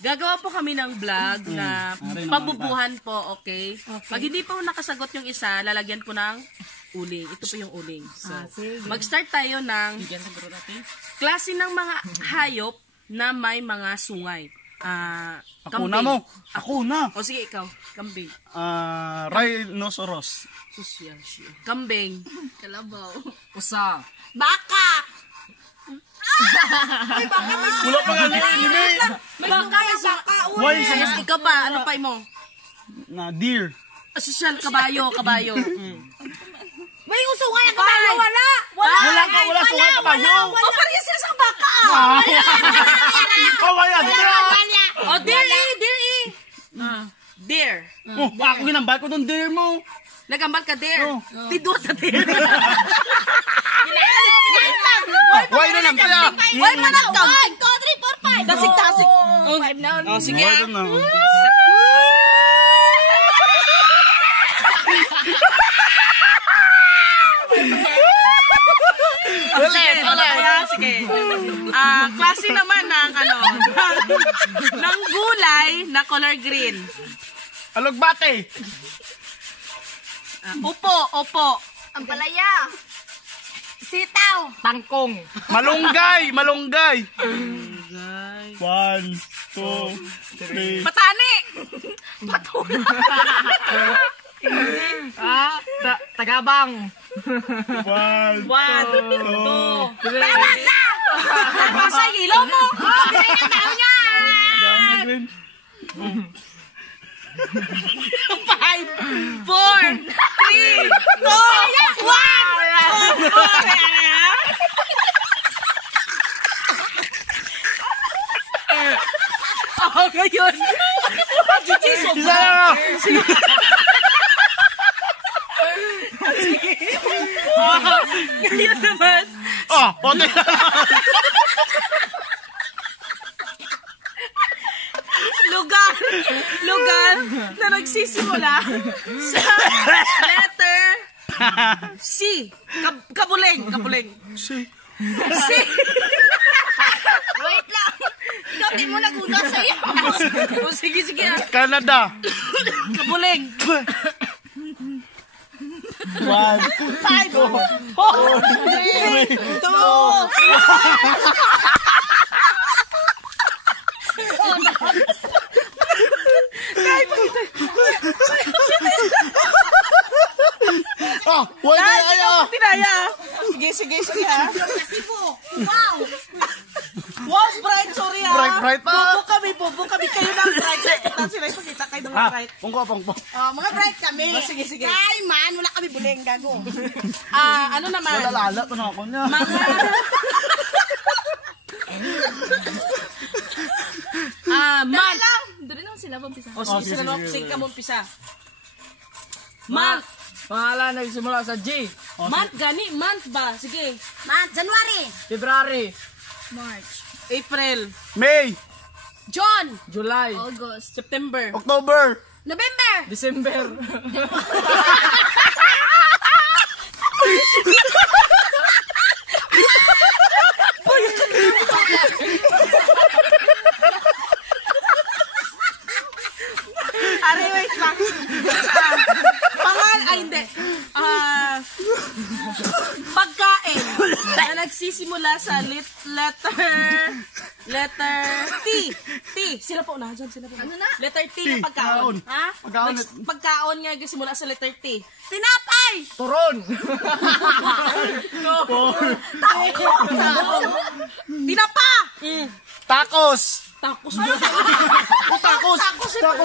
Gagawa po kami ng vlog na pabubuhan po, okay? Pag hindi po nakasagot yung isa, lalagyan ko ng uling. Ito po yung uling. So, mag-start tayo ng klase ng mga hayop na may mga sungay. Ako na mo. Ako na. O sige, ikaw. Kambing. Rhinoceros. Kambing. Kalabaw. Usa. Baka! Ay, baka may Wala pa nga anime. Baka, Why? ikaw pa, ano pa mo? Na deer. Social, kabayo. May usungay ang kabayo, wala! Wala sungay kabayo. O, parehas sila sa baka. Oh, wala. O, deer. Oh, ako ginambal ko doon deer mo. Nagambal ka, deer. Tidor ka, deer. Why na lang pala? Why man ang count? 1, 2, 3, 4, 5. Tasik. 5 na. O, sige. Sige. Klase naman ng ng gulay na color green. Alugbate. Upo. Ang palaya. Sitaw. Tangkong. Malunggay. 1, 2, 3. Patani. Tagabang. 1, 1, 2, 3. Palabasa! Sa ilaw mo. Kaya na tao niya! 5, 4, 3, 2, 1. Ngayon. Isa na. Ngayon naman. Pote. Lugar na nagsisimula sa letter C. Kabuleng. Si. Wait lang. Ikaw din mo naguna sa'yo. O, sige. Canada. Kabuleng. 1, 5, 4, 3, 2. wala kaya. Tinaya. Sige ha. Wow, bright, sorry ha. Bright pa. Bubo kami kayo ng bright. Kita sila ipakita kayo ng bright. Pungko. Mga bright kami. Sige. Ay man, wala kami buleng gago. Ano naman? Lalala pa na ako niya. Month. lang. Doon naman sila pampisa. O, sige sila sige ka mong pisa. Month. Pangalan nagsimula sa G. Month gani, month ba? Sige. January. February. March. April, May. John, July. August. September, October. November. December. wait lang. Hindi. Pagkain na nagsisimula sa letter T. Sila po unahan dyan. Ano na? Letter T na pagkaon. Ha? Pagkaon nga nagsisimula sa letter T. Tinapay. Turon. Tinapa. Tacos. Tacos. Tacos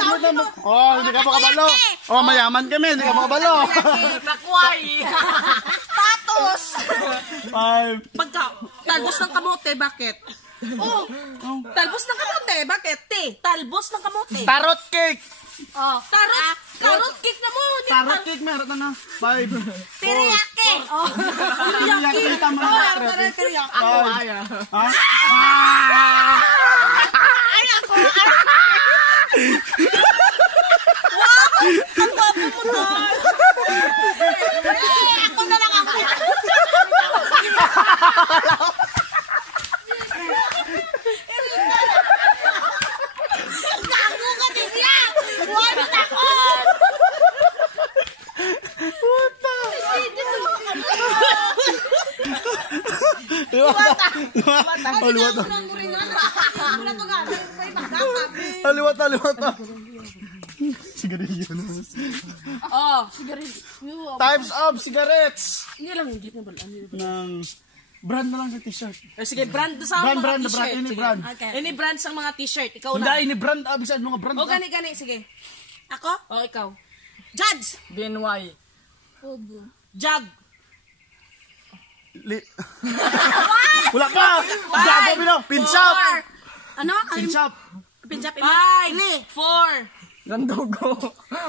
mo naman. Hindi ka makabalo. Mayaman kami. Hindi ka makabalo. Nakway. Patos. 5. Talbos ng kamote, bakit? Talbos ng kamote, bakit? Talbos ng kamote. Tarot cake. Carrot cake na mo. Tarot cake meron na. 5. Teriyaki. Teriyaki. Teriyaki. Ako kaya. Ay, ako. Wow! Ang guwapo mo doon. Ako na lang ako. Aliwata. Wala to gano'n. May magkakap. Aliwata. Sigarilyo na. Oh, sigarilyo. Types of cigarettes. Hindi lang, hindi na bala. Ng brand na lang ng t-shirt. Sige, brand sa mga Brand, t-shirt. any Sige. brand. Any brand sa mga t-shirt. Ikaw Hindi, na. ini brand. Bisan mga brand. O, gani, sige. Ako? O, ikaw. Judge! BNY. Jag. Wala pa! Gago, Bino! Pinshop! Ano? Pinshop! Pinjap. 5, 4, Gandugo.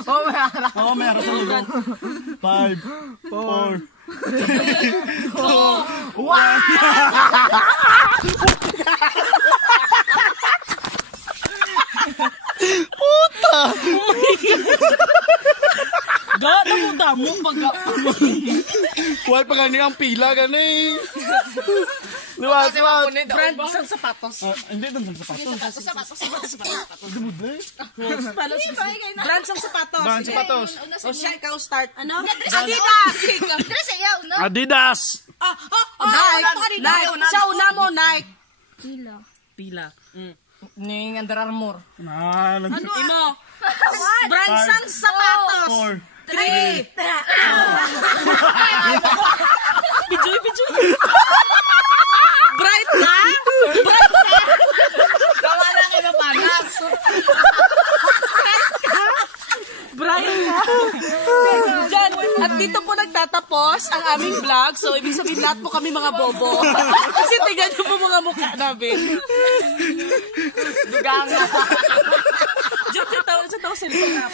Oh, may harap. Oo, meron sa lugo. 5, 4, Puta! Gana mo damo pag Huwag pa gani ang pila gani. Luwas. brand sa sapatos. Hindi doon sa sapatos. Dumudlay. Brand sa sapatos. Brand Sige. sapatos. O siya, ikaw start. Ano? Adidas! Dress ayaw, no? Adidas. Nike. Siya una mo, Nike. Pila. Ning Under Armour. Imo. Brand sang sapatos. 4, 3. Pijoy. Bright na? Tama na kayo panas. Bright na? Diyan. At dito po nagtatapos ang aming vlog. So, ibig sabihin lahat po kami mga bobo. Kasi tingnan niyo po mga mukha namin. Dugang. Diyan, sa tao sila.